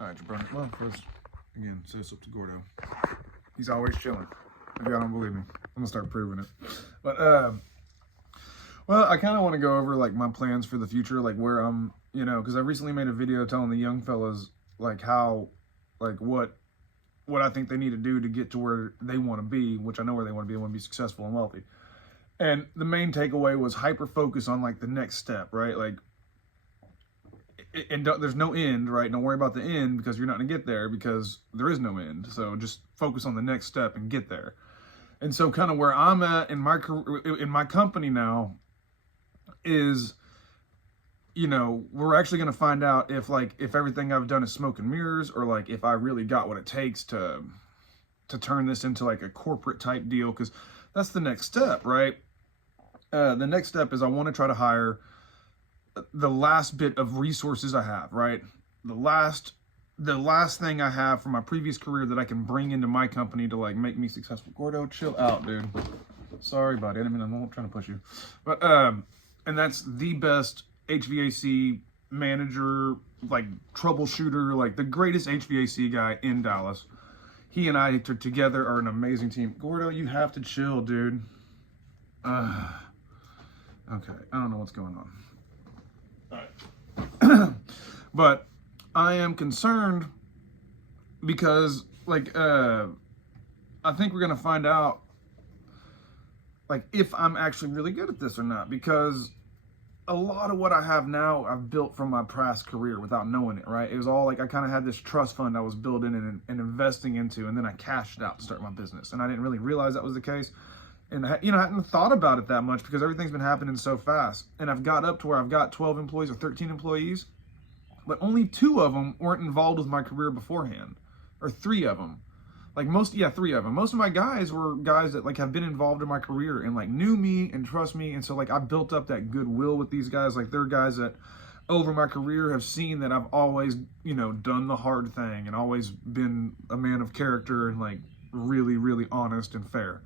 All right, Jabroni. Well, first, again, say this up to Gordo. He's always chilling. If y'all don't believe me, I'm gonna start proving it. But well, I kind of want to go over like my plans for the future, like where I'm, you know, because I recently made a video telling the young fellas like how, like what I think they need to do to get to where they want to be, which I know where they want to be. They want to be successful and wealthy. And the main takeaway was hyper focus on like the next step, right? Like, and there's no end, right? Don't worry about the end because you're not gonna get there because there is no end. So just focus on the next step and get there. And so kind of where I'm at in my company now is, you know, we're actually going to find out if everything I've done is smoke and mirrors, or like if I really got what it takes to turn this into like a corporate type deal, because that's the next step, right? The next step is I want to try to hire the last bit of resources I have, right? The last thing I have from my previous career that I can bring into my company to like make me successful. Gordo, chill out, dude. Sorry, buddy. I'm not trying to push you, but and that's the best HVAC manager, like troubleshooter, like the greatest HVAC guy in Dallas. He and I together are an amazing team. Gordo, you have to chill, dude. Okay, I don't know what's going on. All right. But I am concerned because like I think we're gonna find out like if I'm actually really good at this or not, because a lot of what I have now I've built from my past career without knowing it, right? It was all like I kind of had this trust fund I was building and investing into, and then I cashed out to start my business, and I didn't really realize that was the case. And you know, I hadn't thought about it that much because everything's been happening so fast. And I've got up to where I've got 12 employees or 13 employees, but only 2 of them weren't involved with my career beforehand, or 3 of them. Like 3 of them. Most of my guys were guys that like have been involved in my career and like knew me and trust me. And so like I built up that goodwill with these guys. Like they're guys that over my career have seen that I've always, you know, done the hard thing and always been a man of character and like really, really honest and fair.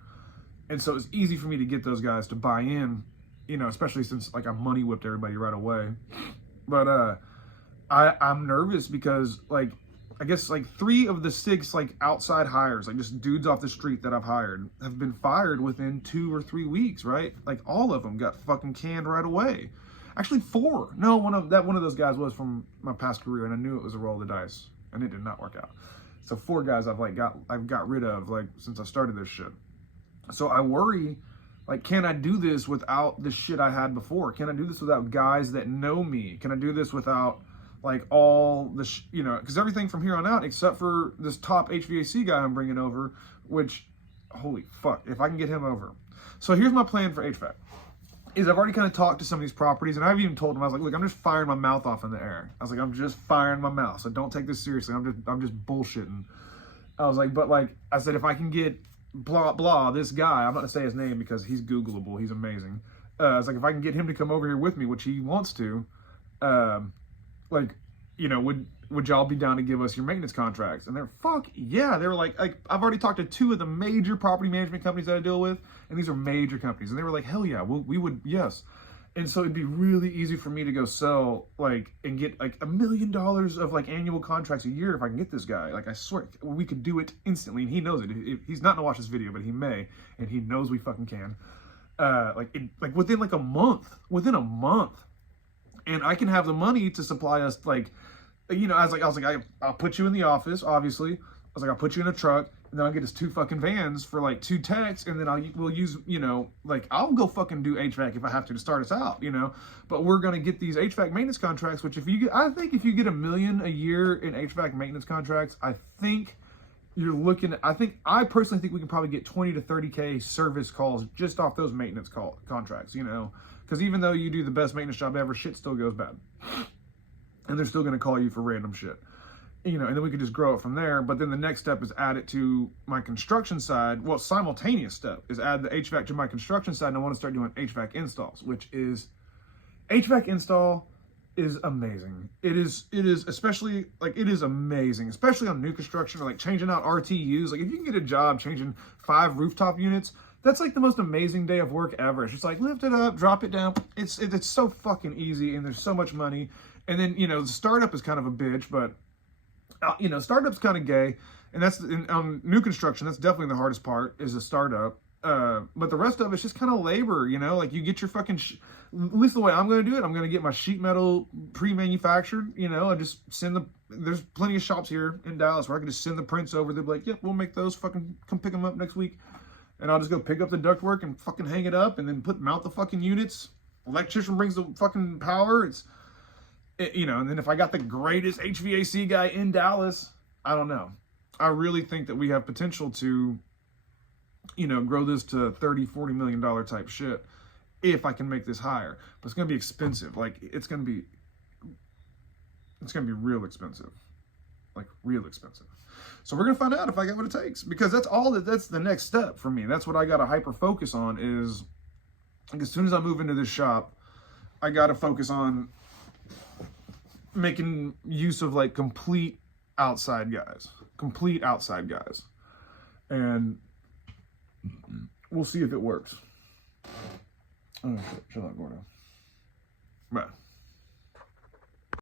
And so it's easy for me to get those guys to buy in, you know, especially since like I money whipped everybody right away. But I'm nervous because like I guess like 3 of the 6 like outside hires, like just dudes off the street that I've hired, have been fired within 2 or 3 weeks, right? Like all of them got fucking canned right away. Actually 4. No, one of those guys was from my past career, and I knew it was a roll of the dice, and it did not work out. So 4 guys I've got rid of like since I started this shit. So I worry, like, can I do this without the shit I had before? Can I do this without guys that know me? Can I do this without like all the, you know, because everything from here on out, except for this top HVAC guy I'm bringing over, which, holy fuck, if I can get him over. So here's my plan for HVAC. Is I've already kind of talked to some of these properties, and I've even told them, I was like, look, I'm just firing my mouth off in the air. I was like, I'm just firing my mouth, so don't take this seriously. I'm just bullshitting. I was like, but like, I said, if I can get blah blah this guy, I'm not gonna say his name because he's Googleable, he's amazing. I was like, if I can get him to come over here with me, which he wants to, like, you know, would y'all be down to give us your maintenance contracts? And they're fuck yeah. They were like I've already talked to 2 of the major property management companies that I deal with, and these are major companies, and they were like, hell yeah, we would, yes. And so it'd be really easy for me to go sell like and get like $1 million of like annual contracts a year if I can get this guy. Like I swear we could do it instantly, and he knows it. He's not gonna watch this video, but he may, and he knows we fucking can. Like within like a month, and I can have the money to supply us, like, you know, I was like, I'll put you in the office, obviously. I was like, I'll put you in a truck, and then I'll get us 2 fucking vans for like 2 techs, and then we'll use, you know, like I'll go fucking do HVAC if I have to start us out, you know. But we're gonna get these HVAC maintenance contracts, which I think if you get $1 million a year in HVAC maintenance contracts, I think you're looking at, I personally think we can probably get 20 to 30K service calls just off those maintenance contracts, you know. Because even though you do the best maintenance job ever, shit still goes bad. And they're still going to call you for random shit. You know, and then we could just grow it from there. But then the next step is add it to my construction side. Well, simultaneous step is add the HVAC to my construction side. And I want to start doing HVAC installs, which is, HVAC install is amazing. It is especially, like, it is amazing, especially on new construction, or like changing out RTUs. Like if you can get a job changing 5 rooftop units, that's like the most amazing day of work ever. It's just like lift it up, drop it down. It's so fucking easy, and there's so much money. And then, you know, the startup is kind of a bitch, but you know, startup's kind of gay, and that's new construction. That's definitely the hardest part is a startup. But the rest of it's just kind of labor, you know. Like you get your fucking, at least the way I'm going to do it, I'm going to get my sheet metal pre-manufactured. You know, I just send the. There's plenty of shops here in Dallas where I can just send the prints over. They'll be like, "Yep, we'll make those. Fucking come pick them up next week," and I'll just go pick up the ductwork and fucking hang it up, and then mount the fucking units. Electrician brings the fucking power. You know, and then if I got the greatest HVAC guy in Dallas, I don't know. I really think that we have potential to, you know, grow this to $30-40 million type shit if I can make this higher. But it's going to be expensive. Like, it's going to be real expensive. Like, real expensive. So we're going to find out if I got what it takes. Because that's the next step for me. That's what I got to hyper focus on is, like, as soon as I move into this shop, I got to focus on making use of, like, complete outside guys. And we'll see if it works. Oh, shit. Shut up, Gordo. Bye.